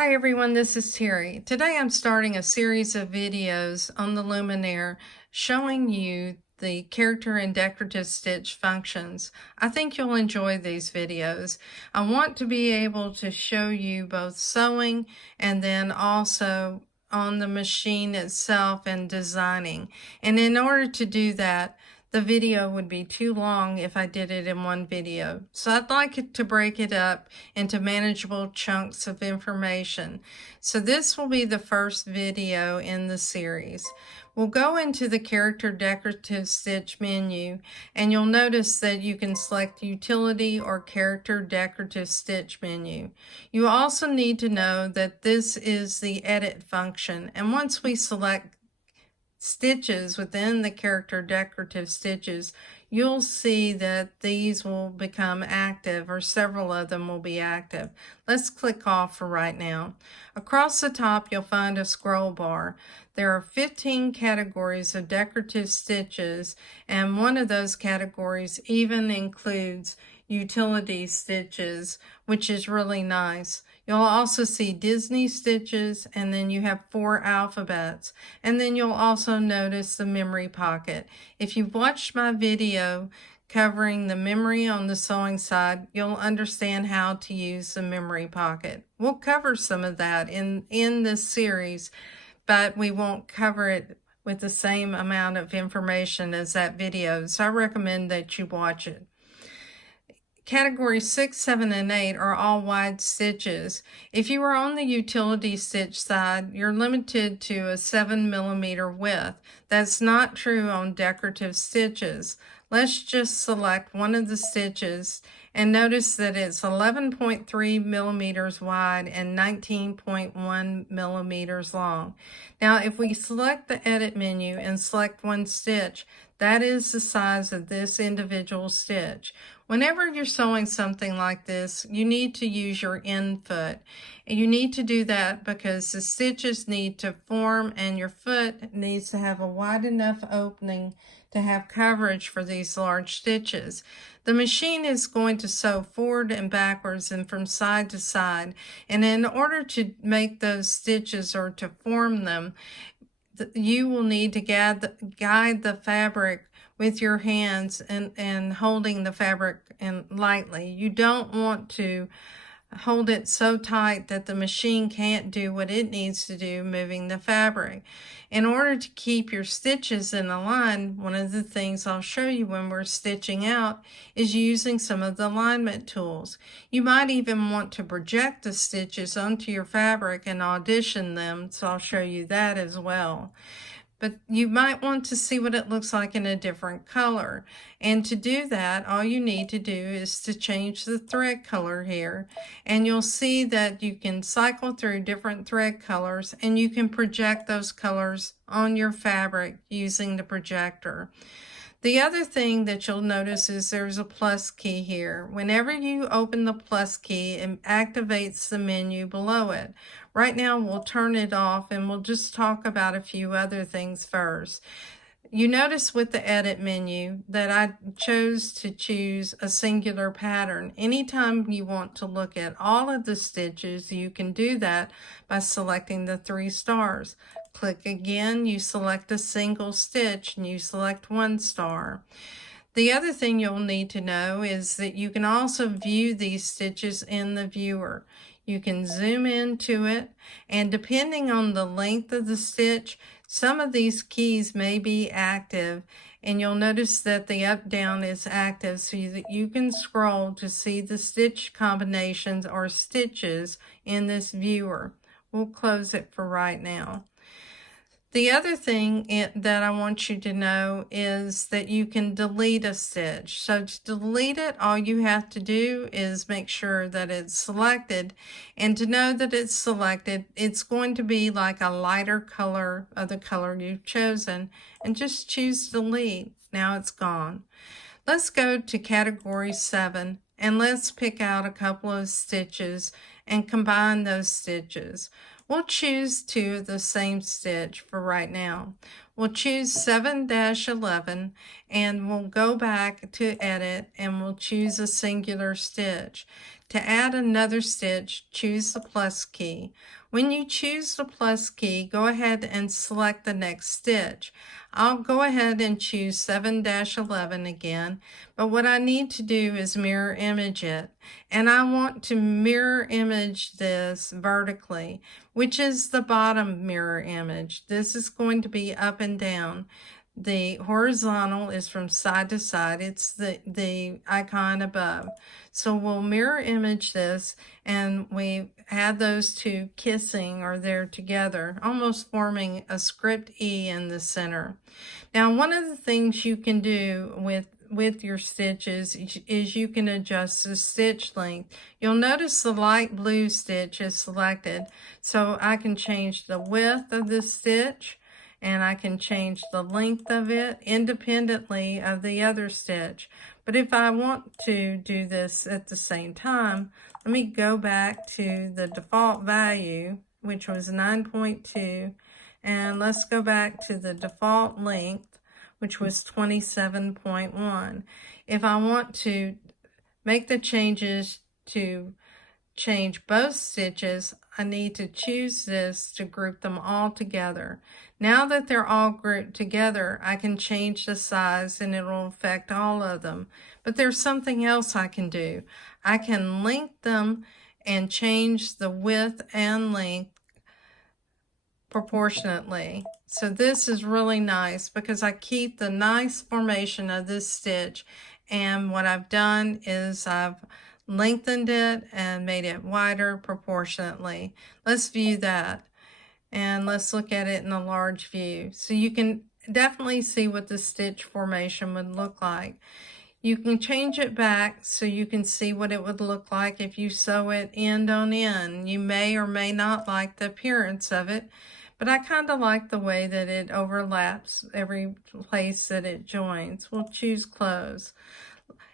Hi everyone, this is Terry. Today I'm starting a series of videos on the Luminaire showing you the character and decorative stitch functions. I think you'll enjoy these videos. I want to be able to show you both sewing and then also on the machine itself and designing. And in order to do that, the video would be too long if I did it in one video. So I'd like it to break it up into manageable chunks of information. So this will be the first video in the series. We'll go into the Character Decorative Stitch menu, and you'll notice that you can select Utility or Character Decorative Stitch menu. You also need to know that this is the Edit function, and once we select stitches within the Character Decorative Stitches, you'll see that these will become active, or several of them will be active. Let's click off for right now. Across the top you'll find a scroll bar. There are 15 categories of decorative stitches, and one of those categories even includes utility stitches, which is really nice. You'll also see Disney stitches, and then you have 4 alphabets. And then you'll also notice the memory pocket. If you've watched my video covering the memory on the sewing side, you'll understand how to use the memory pocket. We'll cover some of that in this series, but we won't cover it with the same amount of information as that video, so I recommend that you watch it. Categories 6, 7, and 8 are all wide stitches. If you are on the utility stitch side, you're limited to a 7mm width. That's not true on decorative stitches. Let's just select one of the stitches and notice that it's 11.3 millimeters wide and 19.1 millimeters long. Now, if we select the Edit menu and select one stitch, that is the size of this individual stitch. Whenever you're sewing something like this, you need to use your end foot. And you need to do that because the stitches need to form and your foot needs to have a wide enough opening to have coverage for these large stitches. The machine is going to sew forward and backwards and from side to side. And in order to make those stitches or to form them, you will need to guide the fabric with your hands and holding the fabric lightly. You don't want to hold it so tight that the machine can't do what it needs to do, moving the fabric. In order to keep your stitches in a line, one of the things I'll show you when we're stitching out is using some of the alignment tools. You might even want to project the stitches onto your fabric and audition them, so I'll show you that as well. But you might want to see what it looks like in a different color. And to do that, all you need to do is to change the thread color here. And you'll see that you can cycle through different thread colors and you can project those colors on your fabric using the projector. The other thing that you'll notice is there's a plus key here. Whenever you open the plus key, it activates the menu below it. Right now we'll turn it off and we'll just talk about a few other things first. You notice with the Edit menu that I chose to choose a singular pattern. Anytime you want to look at all of the stitches, you can do that by selecting the 3 stars. Click again, you select a single stitch and you select 1 star. The other thing you'll need to know is that you can also view these stitches in the viewer. You can zoom into it, and depending on the length of the stitch, some of these keys may be active, and you'll notice that the up down is active so that you can scroll to see the stitch combinations or stitches in this viewer. We'll close it for right now. The other thing that I want you to know is that you can delete a stitch. So to delete it, all you have to do is make sure that it's selected. And to know that it's selected, it's going to be like a lighter color of the color you've chosen. And just choose delete. Now it's gone. Let's go to category 7 and let's pick out a couple of stitches and combine those stitches. We'll choose 2 of the same stitch for right now. we'll choose 7-11 and we'll go back to edit and we'll choose a singular stitch. To add another stitch, choose the plus key. When you choose the plus key, go ahead and select the next stitch. I'll go ahead and choose 7-11 again, but what I need to do is mirror image it. And I want to mirror image this vertically, which is the bottom mirror image. This is going to be up and down. The horizontal is from side to side. It's the icon above. So we'll mirror image this, and we had those two kissing, or they're together, almost forming a script E in the center. Now, one of the things you can do with your stitches is you can adjust the stitch length. You'll notice the light blue stitch is selected, so I can change the width of the stitch, and I can change the length of it independently of the other stitch. But if I want to do this at the same time, let me go back to the default value, which was 9.2, and let's go back to the default length, which was 27.1. If I want to make the changes to change both stitches, I need to choose this to group them all together. Now that they're all grouped together, I can change the size and it'll affect all of them. But there's something else I can do. I can link them and change the width and length proportionately. So this is really nice because I keep the nice formation of this stitch, and what I've done is I've lengthened it and made it wider proportionately. Let's view that, and let's look at it in a large view. So you can definitely see what the stitch formation would look like. You can change it back so you can see what it would look like if you sew it end on end. You may or may not like the appearance of it, but I kind of like the way that it overlaps every place that it joins. We'll choose close.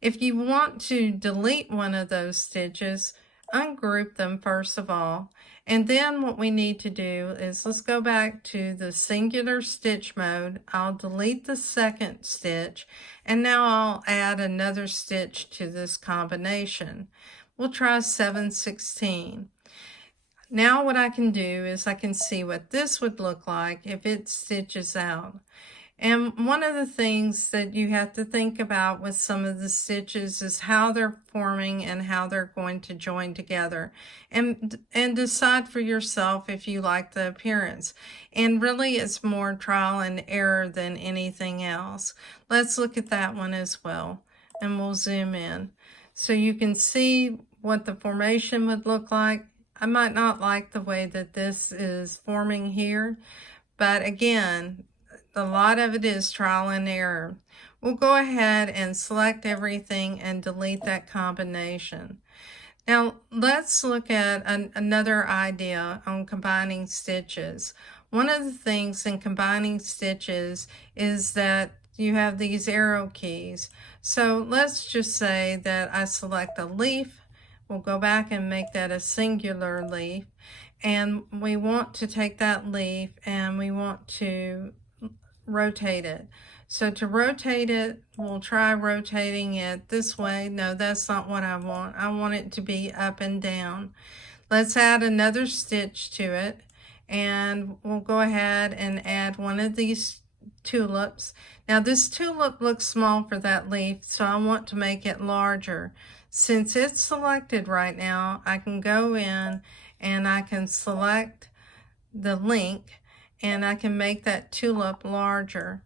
If you want to delete one of those stitches, ungroup them first of all. And then what we need to do is, let's go back to the singular stitch mode. I'll delete the second stitch, and now I'll add another stitch to this combination. We'll try 7-16. Now what I can do is I can see what this would look like if it stitches out. And one of the things that you have to think about with some of the stitches is how they're forming and how they're going to join together, and decide for yourself if you like the appearance. And really it's more trial and error than anything else. Let's look at that one as well, and we'll zoom in so you can see what the formation would look like. I might not like the way that this is forming here, but again, a lot of it is trial and error. We'll go ahead and select everything and delete that combination. Now let's look at another idea on combining stitches. One of the things in combining stitches is that you have these arrow keys. So let's just say that I select a leaf. We'll go back and make that a singular leaf, and we want to take that leaf and we want to rotate it. So to rotate it, we'll try rotating it this way. No, that's not what I want. I want it to be up and down. Let's add another stitch to it, and we'll go ahead and add one of these tulips. Now this tulip looks small for that leaf, so I want to make it larger. Since it's selected right now, I can go in and I can select the link, and I can make that tulip larger.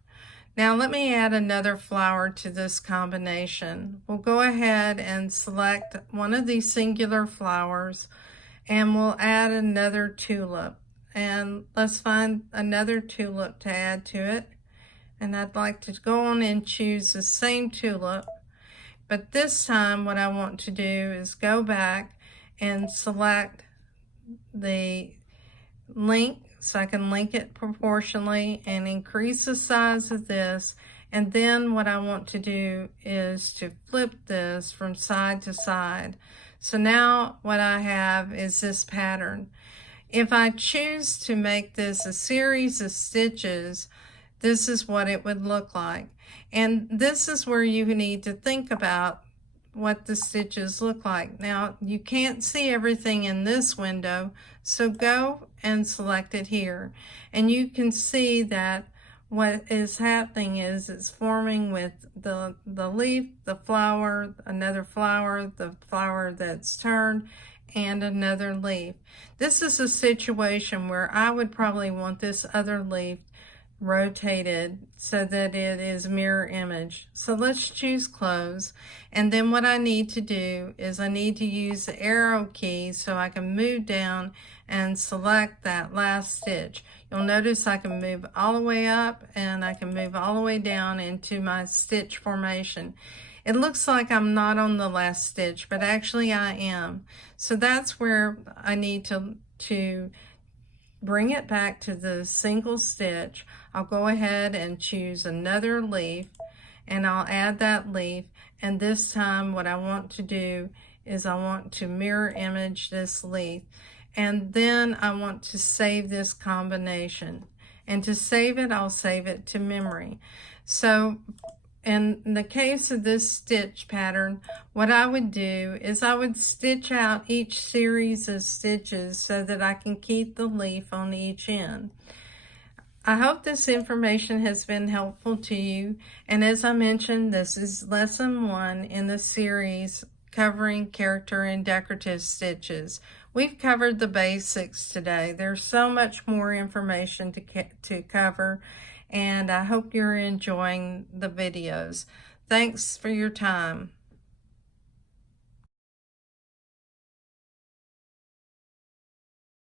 Now let me add another flower to this combination. We'll go ahead and select one of these singular flowers, and we'll add another tulip. And let's find another tulip to add to it. And I'd like to go on and choose the same tulip, but this time what I want to do is go back and select the link, so I can link it proportionally and increase the size of this. And then what I want to do is to flip this from side to side. So now what I have is this pattern. If I choose to make this a series of stitches, this is what it would look like. And this is where you need to think about what the stitches look like. Now, you can't see everything in this window, so go and select it here. And you can see that what is happening is it's forming with the leaf, the flower, another flower, the flower that's turned, and another leaf. This is a situation where I would probably want this other leaf rotated so that it is mirror image. So let's choose close, and then what I need to do is I need to use the arrow key so I can move down and select that last stitch. You'll notice I can move all the way up and I can move all the way down into my stitch formation. It looks like I'm not on the last stitch, but actually I am. So that's where I need to bring it back to the single stitch. I'll go ahead and choose another leaf, and I'll add that leaf, and this time what I want to do is I want to mirror image this leaf, and then I want to save this combination. And to save it, I'll save it to memory. So in the case of this stitch pattern, what I would do is I would stitch out each series of stitches so that I can keep the leaf on each end. I hope this information has been helpful to you, and as I mentioned, this is lesson 1 in the series covering character and decorative stitches. We've covered the basics today. There's so much more information to cover, and I hope you're enjoying the videos. Thanks for your time.